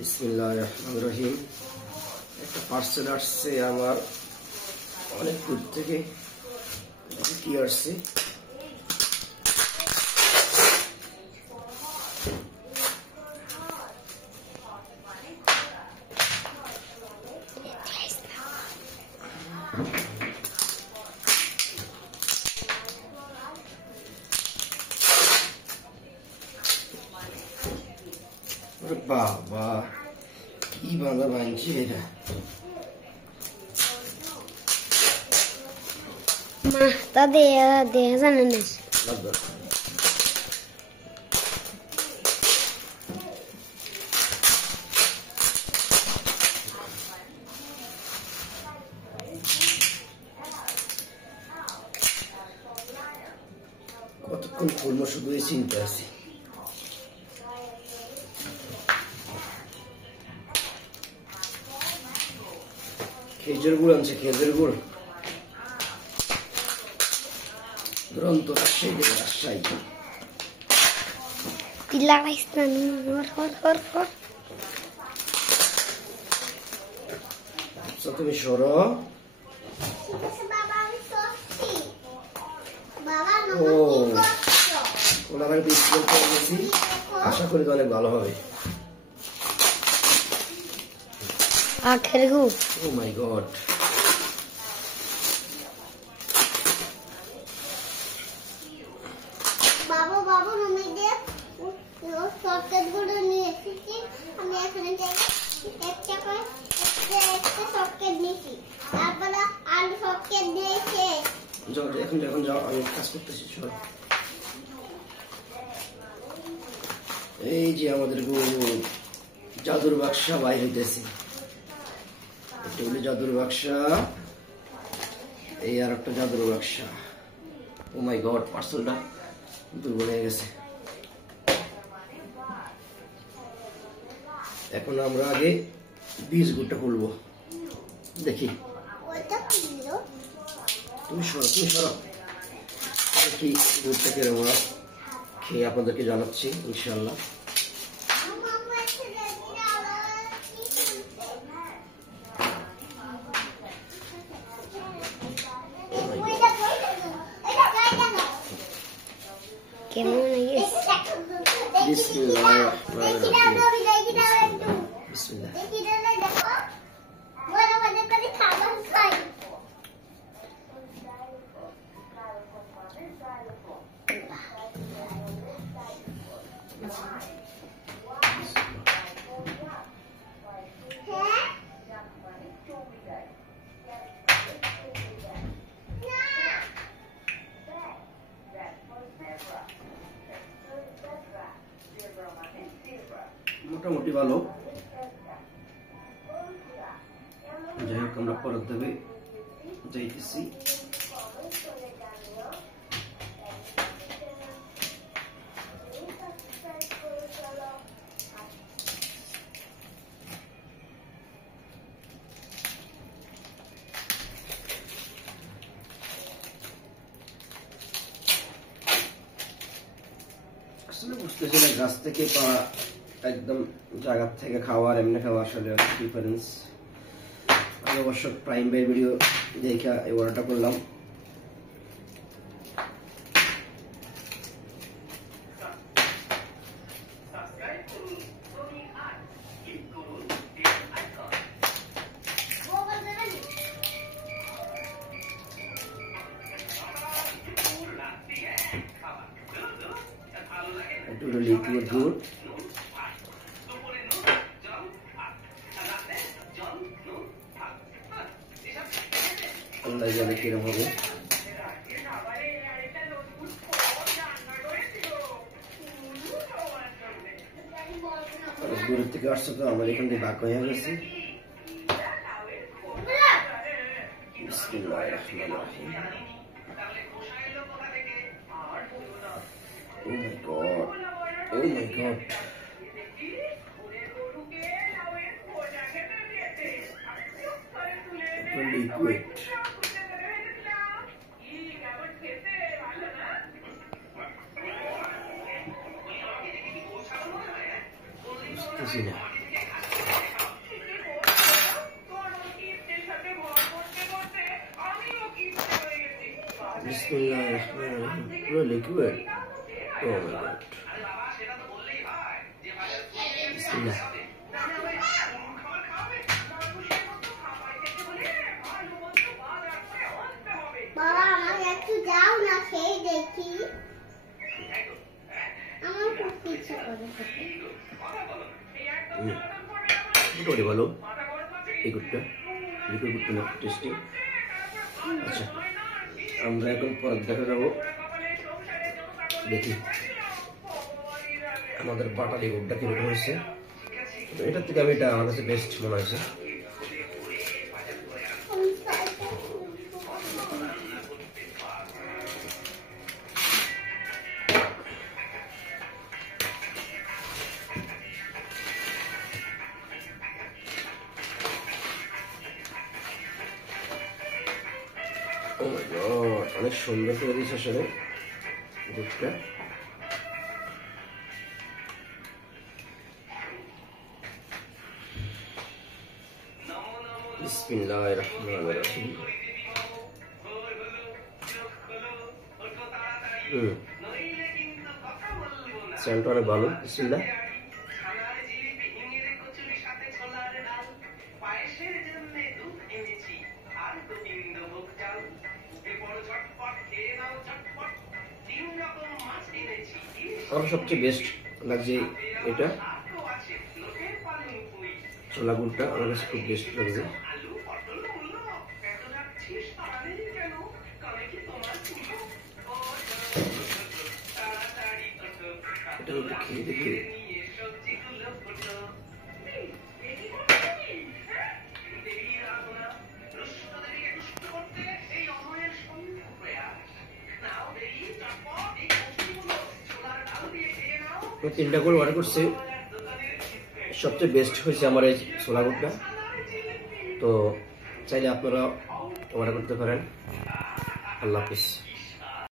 বিসমিল্লাহির রহমানির রহিম। একটা পার্সেল আসছে আমার অনেক দূর থেকে। কি আসছে? বাবা কি বাঁধা বাঁধছে এটা। তা দেয়া জানে না। কতক্ষণ খুলবো শুধু এই চিন্তা আছে। খেজুর গুড় আনছে, খেজুর গুড় দুরন্ত রাজশাহী। তুমি সরো। আশা করি তো অনেক ভালো হবে। Oh my God. বাবা আমি সকেট গুলো নিয়ে এসেছি। আমি এখানে একটা সকেট নিয়েছি, তারপরে আলু সকেট দিয়েছে। এখন যাও, আমি কাজ করতেছি। চলো, এই যে আমাদের জাদুর বাক্সা বাইর হইতেছে। এটা হলো জাদুর বাক্সা, এই আর একটা জাদুর বাক্সা। ও মাই গড, পার্সেলটা দুর্বল হয়ে গেছে। এখন আমরা আগে বিস্কুটটা খুলবো। দেখি, তুমি সরো কি দুধটা কিরকম খেয়ে আপনাদেরকে জানাচ্ছি ইনশাল্লাহ। মোটামুটি ভালো। যাই হোক, আমরা পরের দেবে যাইতেছি। আসলে বুঝতেছি না, গাছ থেকে পাওয়া একদম জায়গা থেকে খাওয়ার এমনি খাওয়া আসলে ডিফারেন্স। আমি অবশ্য প্রাইম বাই ভিডিও দেখা এই অর্ডারটা করলাম। লিকুইড গুড়, আল্লাহ জানে কিরকম হবে। দূরের থেকে আসছে তো আমার এখান থেকে বাক হয়ে গেছে। বিসমিল্লাহির রহমানির রহিম। Oh my God. Oh my God. Liquid. বুঝতেছি না। বিসমিল্লাহিররহমানিররহিম। পুরো লিকুইড। ও মাই গড। বিসমিল্লাহ। বাবা আমাকে একটু দাও না, খেয়ে দেখি। আমার খুব ইচ্ছা করে খেতে। মোটামুটি ভালো, লিকুইডটা লিকুইডটা না টেস্টি। আচ্ছা, আমরা এখন পর দেখা যাবো, দেখি আমাদের বাটা লিকুইডটা কিরকম হয়েছে। এটার থেকে আমি এটা আমার কাছে বেস্ট মনে হয়েছে। Oh my God, অনেক সুন্দর করে দিয়েছে আসলে দুধটা। বিসমিল্লাহির রহমানির রহিম। সেন্ট অনেক ভালো। বিসমিল্লাহ। আমার সবচেয়ে বেস্ট লাগছে এটা, ছোলা গুড়টা আমার কাছে খুব বেস্ট লাগছে। এটা একটু খেয়ে দেখি। তিনটা করে অর্ডার করছি, সবচেয়ে বেস্ট হয়েছে আমার এই ছোলা গুড়টা। তো চাইলে আপনারা অর্ডার করতে পারেন। আল্লাহ হাফিজ।